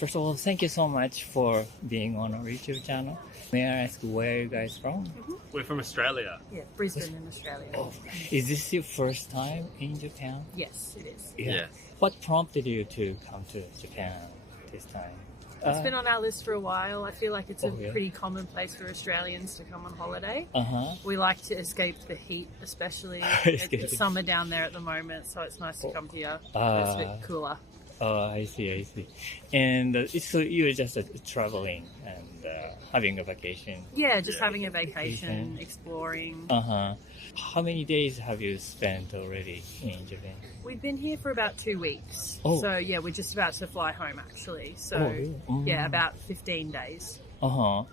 First of all, thank you so much for being on our YouTube channel. May I ask where are you guys from? We're from Australia. Yeah, Brisbane in Australia. Oh, is this your first time in Japan? Yes, it is. Yeah. What prompted you to come to Japan this time? It's been on our list for a while. I feel like it's a Oh, yeah. pretty common place for Australians to come on holiday. Uh-huh. We like to escape the heat, especially. Escape It's the- summer down there at the moment, so it's nice to come here. It's a Ah. bit cooler. Oh, I see. And so you're just traveling and having a vacation. Yeah, just Yeah. having a vacation, Vacation. exploring. Uh-huh. How many days have you spent already in Japan? We've been here for about 2 weeks. Oh. So, yeah, we're just about to fly home, actually. So, Oh, really? yeah, about 15 days. Uh-huh.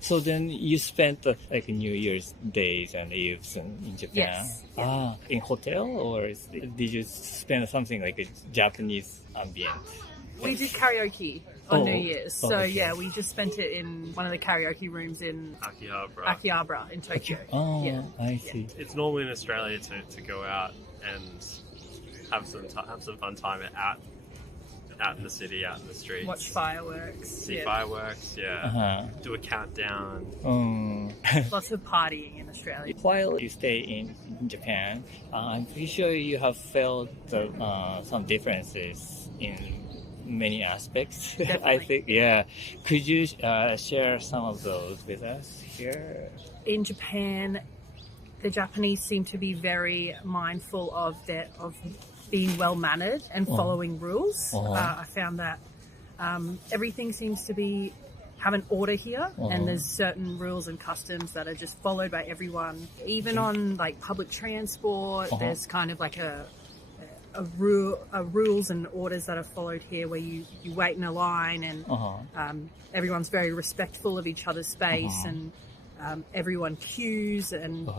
So then you spent like New Year's days and Eves in Japan? Yes. In hotel or did you spend something like a Japanese ambient? We did karaoke on Oh. New Year's. So, Okay. yeah, we just spent it in one of the karaoke rooms in Akihabara. Akihabara in Tokyo. Oh, Yeah. I see. It's normal in Australia to go out and have some fun time out in the city, out in the streets. Watch fireworks. See Yeah. fireworks, yeah. Uh-huh. Do a countdown. Lots of partying in Australia. While you stay in Japan, I'm pretty sure you have felt some differences in many aspects. I Definitely. think, yeah. Could you share some of those with us here? In Japan, the Japanese seem to be very mindful of being well mannered and following rules. I found that everything seems to have an order here, and there's certain rules and customs that are just followed by everyone. Even on like public transport, there's kind of like a rules and orders that are followed here, where you wait in a line, and everyone's very respectful of each other's space, and everyone queues. And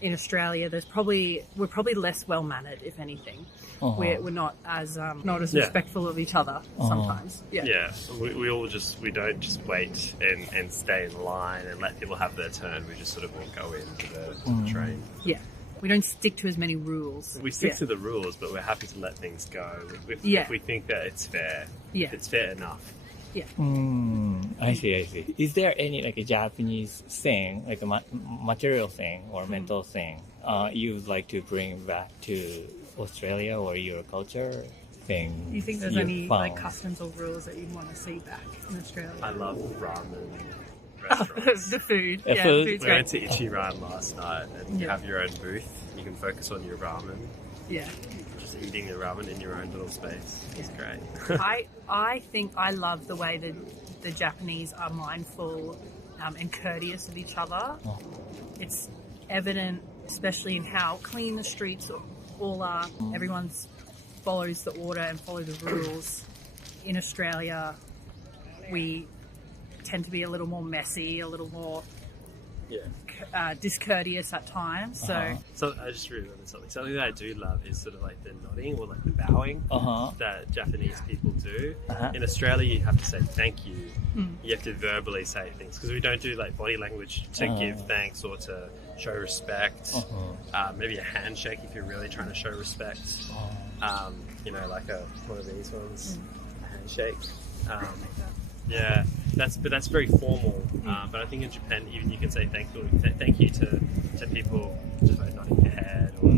in Australia, we're probably less well mannered, if anything. We're not as Yeah. respectful of each other sometimes. Yeah, we don't just wait and stay in line and let people have their turn. We just sort of all go into the train. Yeah. We don't stick to as many rules. We stick Yeah. to the rules, but we're happy to let things go if Yeah. we think that it's fair. Yeah. If it's fair enough. Yeah. I see. Is there any like a Japanese thing, like a material thing or mental thing, you'd like to bring back to Australia or your culture thing? Do you think there's you any found? like customs or rules that you'd want to see back in Australia? I love ramen restaurants. The food. The Yeah, food. food's We went great. to Ichiran last night, and you Yeah. have your own booth. You can focus on your ramen, Yeah. just eating the ramen in your own little space. It's great. I think I love the way that the Japanese are mindful and courteous of each other. It's evident, especially in how clean the streets all are. Everyone follows the order and follow the rules. In Australia, we tend to be a little more messy, a little more Yeah. discourteous at times. So So I just remembered something. Something that I do love is sort of like the nodding or like the bowing that Japanese people do. In Australia, you have to say thank you. You have to verbally say things because we don't do like body language to give thanks or to show respect. Maybe a handshake if you're really trying to show respect. Like one of these ones, a handshake. Yeah, that's very formal. But I think in Japan, even you can say thank you to people just by nodding your head or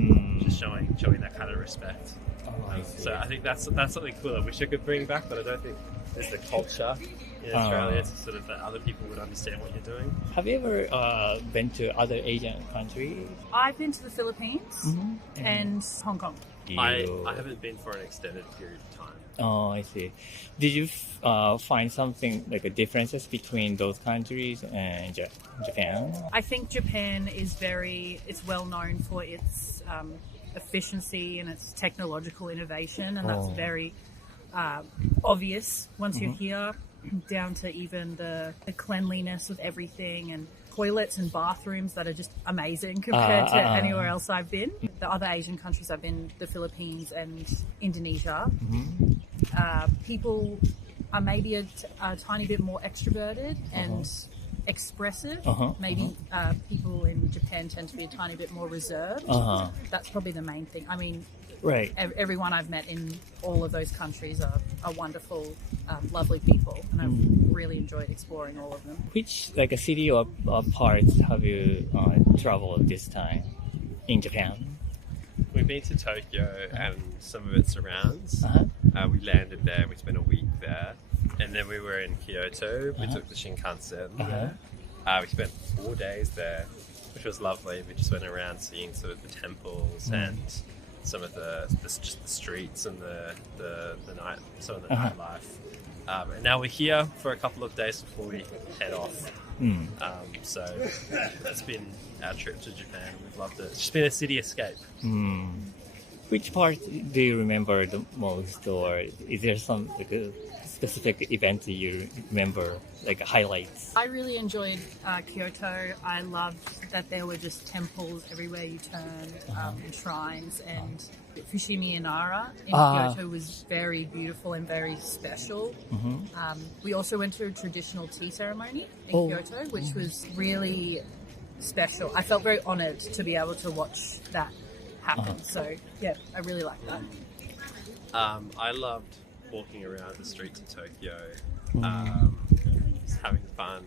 just showing that kind of respect. So I think that's something cool. I wish I could bring back, but I don't think it's the culture in Australia. It's sort of that other people would understand what you're doing. Have you ever been to other Asian countries? I've been to the Philippines and Hong Kong. I haven't been for an extended period of time. Oh, I see. Did you find something like a differences between those countries and Japan? I think Japan is it's well known for its efficiency and its technological innovation, and that's very obvious once you're here, down to even the cleanliness of everything, and toilets and bathrooms that are just amazing compared to anywhere else I've been. The other Asian countries I've been, the Philippines and Indonesia, people are maybe a tiny bit more extroverted and expressive. Maybe people in Japan tend to be a tiny bit more reserved. That's probably the main thing. I mean, Right. everyone I've met in all of those countries are are wonderful, lovely people, and I've really enjoyed exploring all of them. Which like a city or parts have you traveled this time in Japan? We've been to Tokyo and some of its surrounds. We landed there. We spent a week there, and then we were in Kyoto. We took the Shinkansen there. We spent 4 days there, which was lovely. We just went around seeing sort of the temples and some of just the streets and the night, some of the nightlife. And now we're here for a couple of days before we head off. So that's been our trip to Japan. We've loved it. It's just been a city escape. Which part do you remember the most, or is there some like a specific event that you remember, like highlights? I really enjoyed Kyoto. I loved that there were just temples everywhere you turned, and shrines, and Fushimi Inara in Kyoto was very beautiful and very special. We also went to a traditional tea ceremony in Kyoto, which was really special. I felt very honoured to be able to watch that happen. So yeah, I really liked that. I loved walking around the streets of Tokyo, just having fun,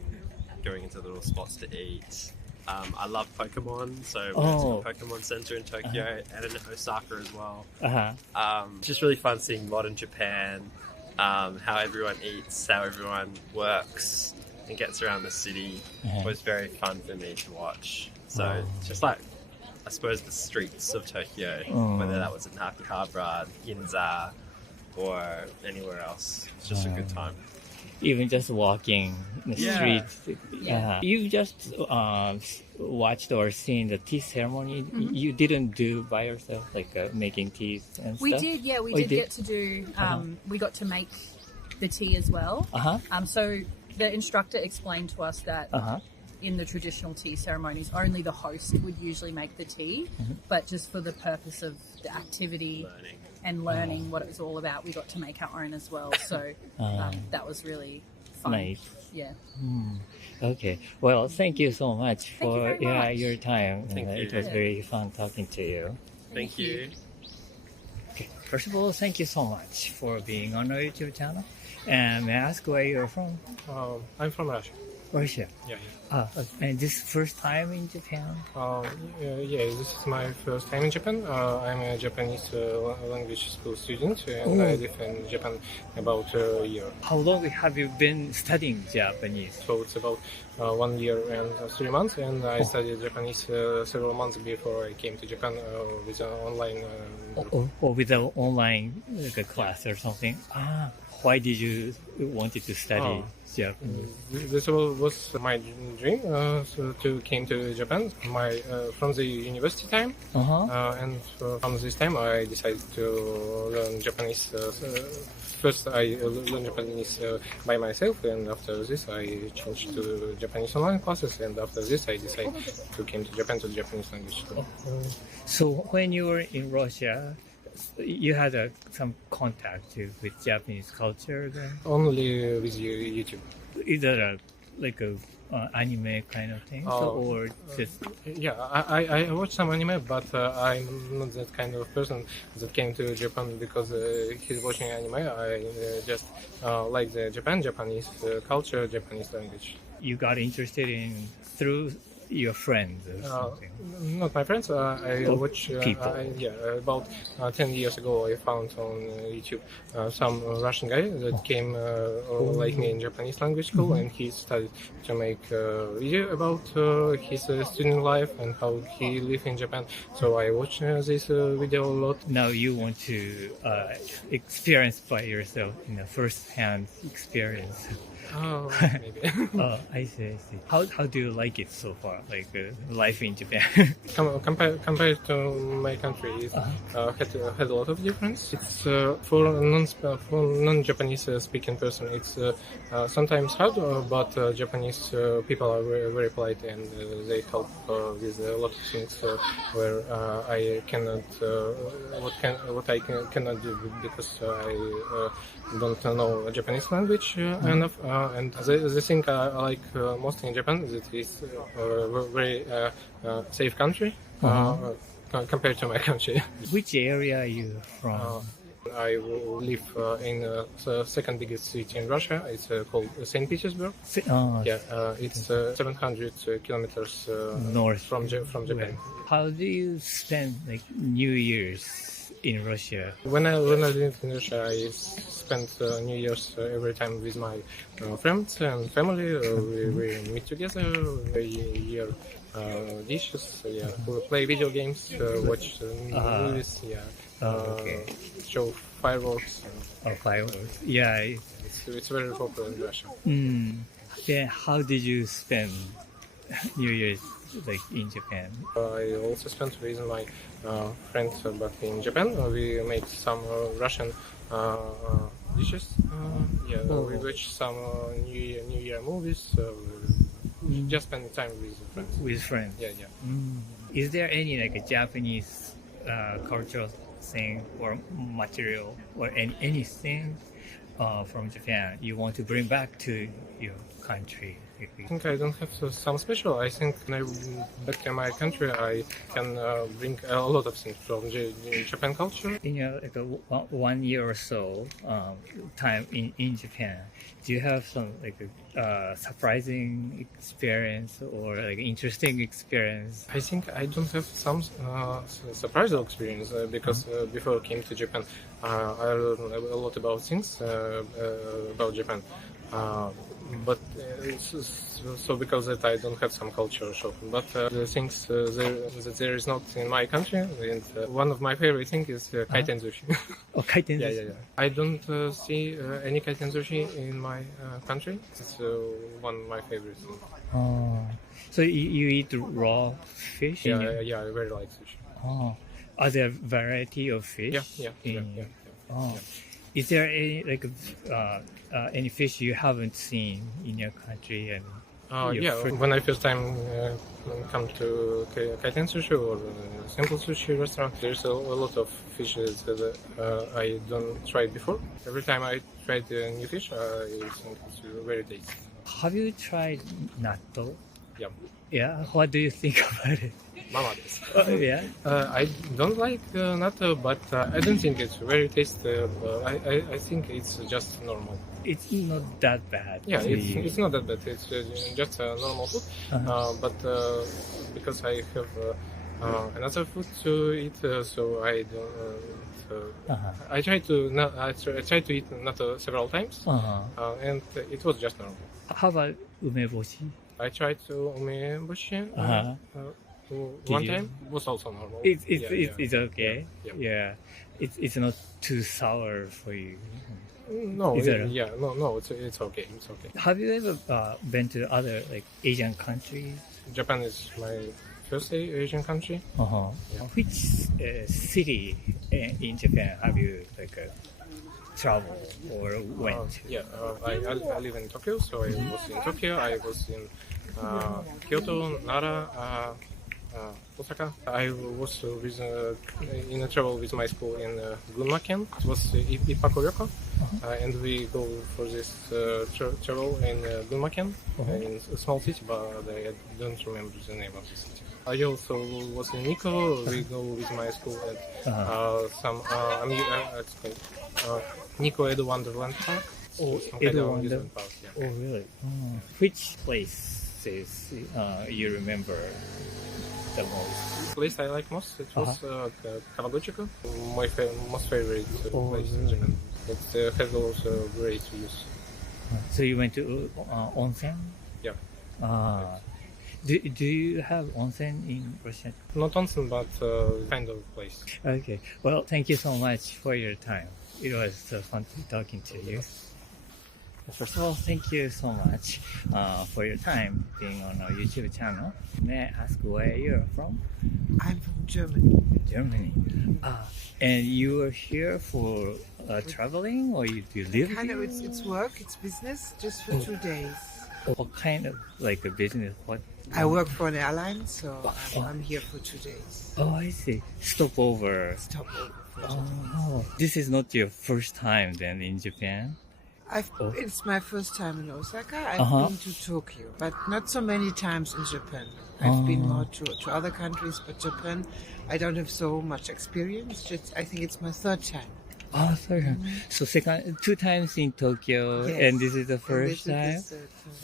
going into little spots to eat. I love Pokemon, so we went to the Pokemon Center in Tokyo and in Osaka as well. Just really fun seeing modern Japan, how everyone eats, how everyone works and gets around the city. It was very fun for me to watch. So just like, I suppose, the streets of Tokyo, whether that was in Akihabara, Ginza, or anywhere else. It's just a good time. Even just walking the streets. You just watched or seen the tea ceremony. You didn't do by yourself, like making teas and stuff? We did, yeah. We did get to do, we got to make the tea as well. So the instructor explained to us that in the traditional tea ceremonies, only the host would usually make the tea, but just for the purpose of the activity and learning what it was all about, we got to make our own as well. So that was really fun. Nice. Yeah. Okay. Well, thank you so much Thank you for very much. your time. Thank you. It was very fun talking to you. Thank you. Okay. First of all, thank you so much for being on our YouTube channel. And may I ask where you're from? I'm from Russia. Russia. Yeah. And this first time in Japan? Yeah, this is my first time in Japan. I'm a Japanese language school student, and I live in Japan about a year. How long have you been studying Japanese? So it's about 1 year and 3 months, and I studied Japanese several months before I came to Japan with an online. Or with an online like a class or something? Why did you wanted to study Japanese? This was my dream to came to Japan from the university time, and from this time I decided to learn Japanese. First I learned Japanese by myself, and after this I changed to Japanese online classes, and after this I decided to came to Japan to the Japanese language school. So when you were in Russia, you had some contact with Japanese culture then? Only with YouTube. Is that like a anime kind of thing, or just? Yeah, I watch some anime, but I'm not that kind of person that came to Japan because he's watching anime. I just like the Japanese culture, Japanese language. You got interested in through your friends or something? Not my friends. I watch people. About 10 years ago I found on YouTube some Russian guy that came like me in Japanese language school, and he started to make video about his student life and how he lived in Japan. So I watched this video a lot. Now you want to experience by yourself in a first-hand experience. Oh, maybe. I see. How do you like it so far? Like life in Japan? Compared to my country, it had a lot of difference. It's for non-Japanese speaking person. It's sometimes hard, but Japanese people are very, very polite, and they help with a lot of things where I cannot cannot do because I don't know Japanese language enough. And the thing I like most in Japan is it is a very safe country compared to my country. Which area are you from? I live in the second biggest city in Russia. It's called St. Petersburg. It's 700 kilometers north from Japan. How do you spend like New Year's in Russia? When I lived in Russia, I spent New Year's every time with my friends and family. We meet together, we eat dishes, we play video games, watch movies, show fireworks. Fireworks. Yeah. It's very popular in Russia. Then how did you spend New Year's like in Japan? I also spent with my friends, but in Japan we made some Russian dishes. We watched some New Year movies. Just spend time with friends. With friends. Yeah. Is there any like a Japanese cultural thing or material or anything from Japan you want to bring back to your country? I think I don't have some special. I think when I back to my country, I can bring a lot of things from Japan culture. In your like a 1 year or so time in Japan, do you have some like a surprising experience or like interesting experience? I think I don't have some surprising experience because before I came to Japan, I learned a lot about things about Japan. But so because that I don't have some culture shock. But the things that there is not in my country, and one of my favorite things is kaiten sushi. Oh, kaiten sushi. Yeah. I don't see any kaiten sushi in my country. It's one of my favorite things. Oh, so you eat raw fish? Yeah, I very like sushi. Oh, are there variety of fish? Yeah. Oh. Is there any like any fish you haven't seen in your country? And when I first time come to kaiten sushi or simple sushi restaurant, there's a lot of fishes that I don't try before. Every time I try a new fish, I think it's very tasty. Have you tried natto? Yeah. Yeah. What do you think about it? Mama desu. Yeah. I don't like natto, but I don't think it's very tasty. I think it's just normal. It's not that bad. Yeah, it's not that bad. It's just a normal food. But because I have another food to eat, so I don't. I tried to eat natto several times, and it was just normal. How about umeboshi? I tried to umeboshi. One time was also normal. It's okay. Yeah. It's not too sour for you. No, it's okay. It's okay. Have you ever been to other like Asian countries? Japan is my first Asian country. Which city in Japan have you like traveled or went to? I live in Tokyo, so I was in Tokyo. I was in Kyoto, Nara. Osaka. I was in a travel with my school in Gunma-ken. It was Ippaku Ryoko, and we go for this travel in Gunma-ken, in a small city, but I don't remember the name of the city. I also was in Nikko. We go with my school at some Nikko Edo Wonderland Park. Edo Wonderland Park. Yeah. Oh, really? Which places you remember the most? Place I like most, it was Kawaguchiko, my most favorite place in Japan. It has also great views. So you went to onsen? Yeah. Do you have onsen in Russia? Not onsen, but kind of place. Okay. Well, thank you so much for your time. It was fun talking to you. First of all, thank you so much for your time being on our YouTube channel. May I ask where you're from? I'm from Germany. Germany. And you are here for traveling, or you live Kind here? of, it's work, it's business, just for 2 days. What kind of like a business? What? I work for an airline, so I'm here for 2 days. Oh, I see. Stopover. Stop over for 2 days. Oh, this is not your first time then in Japan? It's my first time in Osaka. I've been to Tokyo, but not so many times in Japan. I've been more to other countries, but Japan, I don't have so much experience. I think it's my third time. Oh, sorry. So two times in Tokyo, Yes. and this is the first And time? this is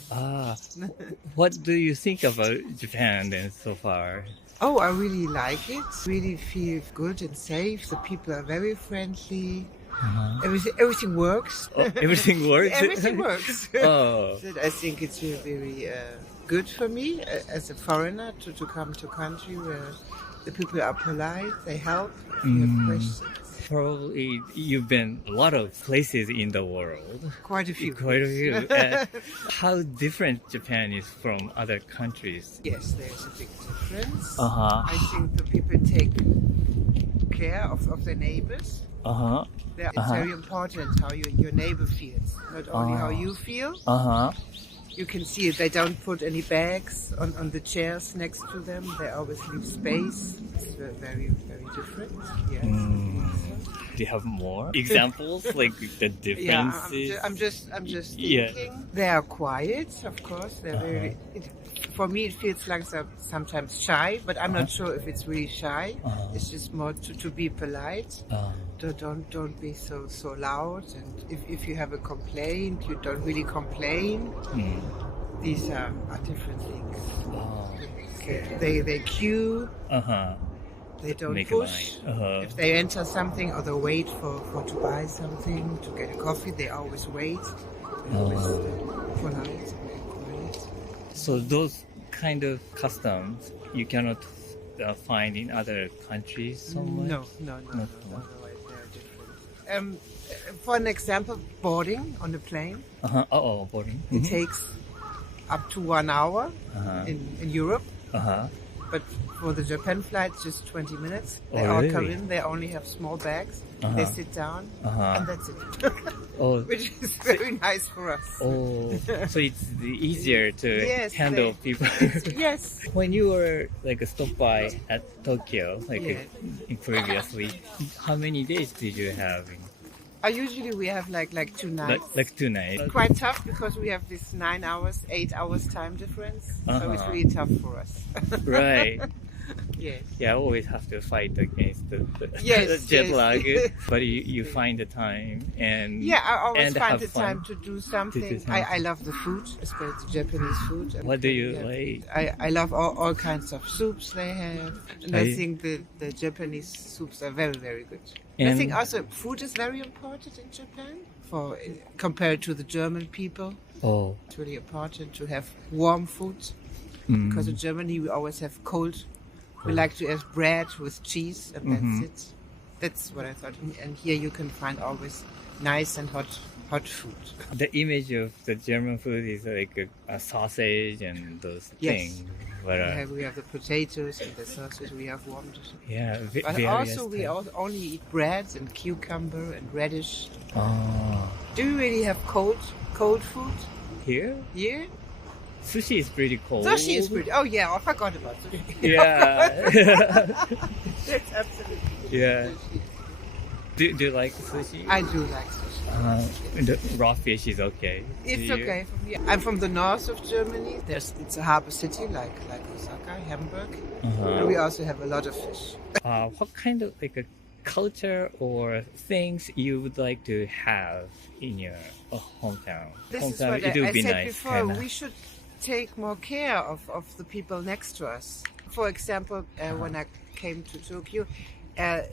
the third time. What do you think about Japan then so far? Oh, I really like it. Really feel good and safe. The people are very friendly. Everything works. Oh, everything works? Everything works. Oh. So I think it's very good for me as a foreigner to come to a country where the people are polite, they help, if you have questions. Probably you've been a lot of places in the world. Quite a few. Quite a few. How different Japan is from other countries? Yes, there's a big difference. Uh-huh. I think the people take care of their neighbors. Uh-huh. It's very important how your neighbor feels, not only how you feel. Uh-huh. You can see it. They don't put any bags on the chairs next to them. They always leave space. It's very, very different. Yeah. Do you have more examples, like the differences? Yeah, I'm just thinking. Yeah. They are quiet, of course. They're very. For me, it feels like they're sometimes shy, but I'm not sure if it's really shy. It's just more to be polite. Don't be so loud. And if you have a complaint, you don't really complain. These are different things. They queue. They don't Make push. a line. If they enter something or they wait for to buy something, to get a coffee, they always wait. They're always polite, quiet. So those kind of customs you cannot find in other countries so much? No, they're different. For an example, boarding on a plane. Boarding. It takes up to 1 hour in Europe. But for the Japan flight, just 20 minutes. They all come really? in, they only have small bags. They sit down, and that's it. Which is very nice for us. So it's easier to Yes, handle they- people. Yes. When you were stopped by at Tokyo, Yeah. previously, how many days did you have? Usually we have like 2 nights. Like 2 nights. Quite tough because we have this 9 hours, 8 hours time difference. So it's really tough for us. Right. Yes. Yeah, I always have to fight against the Yes, jet yes. lag, but you find the time and Yeah, I always and find have the fun. time to do something. something. I love the food, especially Japanese food. What do you Yeah. like? I love all kinds of soups they have. And I think the Japanese soups are very, very good. I And- think also food is very important in Japan for compared to the German people. Oh, It's really important to have warm food because in Germany we always have cold. We like to have bread with cheese and that's it. That's what I thought. And here you can find always nice and hot food. the image of the German food is like a sausage and those Yes. things. But We have the potatoes and the sausage. We have warm. yeah, But various also we types. only eat bread and cucumber and radish. Oh. Do you really have cold food Here, here? sushi is pretty cold. Sushi is pretty. Oh yeah, I forgot about sushi. Yeah. That's absolutely. Yeah. Do you like sushi? I do like sushi. The raw fish is okay. It's to you? okay for me. I'm from the north of Germany. It's a harbor city like Osaka, Hamburg, and we also have a lot of fish. What kind of a culture or things you would like to have in your hometown? This is Hometown, what it would I be said nice. before. kinda. We should take more care of the people next to us. For example, when I came to Tokyo,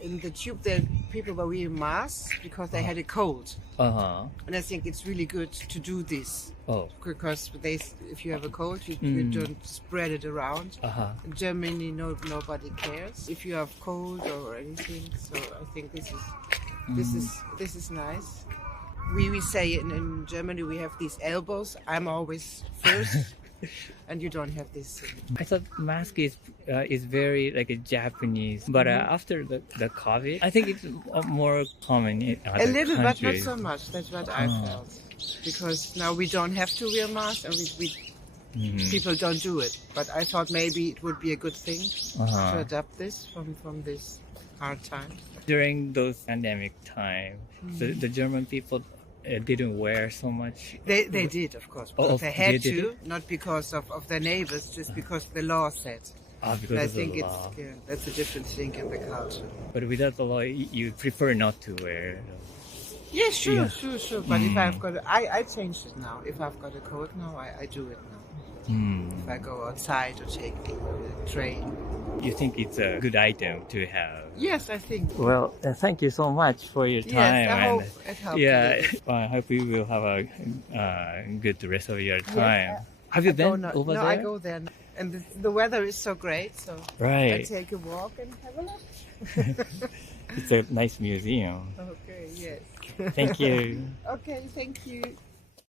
in the tube, the people were wearing masks because they had a cold. And I think it's really good to do this Oh. because if you have a cold, you don't spread it around. In Germany, nobody cares if you have cold or anything. So I think this is nice. We say in Germany we have these elbows. I'm always first, and you don't have this. I thought mask is very like a Japanese, but after the COVID, I think it's more common in other A little, but not countries. so much. That's what I felt. Because now we don't have to wear masks, and people don't do it. But I thought maybe it would be a good thing to adapt this from this hard time. During those pandemic time, the German people didn't wear so much. They did, of course, Oh, because they had they did to, not because of their neighbors, just because the law said. Because I of think the it's law. that's a different thing in the culture. But without the law, you prefer not to wear. Yeah, sure, Yeah. sure. But if I've got, I changed it now. If I've got a coat now, I do it now. If I go outside or take the train. You think it's a good item to have? Yes, I think. Well, thank you so much for your time. Yes, I hope and it helped. yeah, you. I hope you will have a good rest of your time. Have you I go been now- over no, there? I go there, now. And the weather is so great, so I Right. take a walk and have a look. It's a nice museum. Okay, yes. Thank you. Okay, thank you.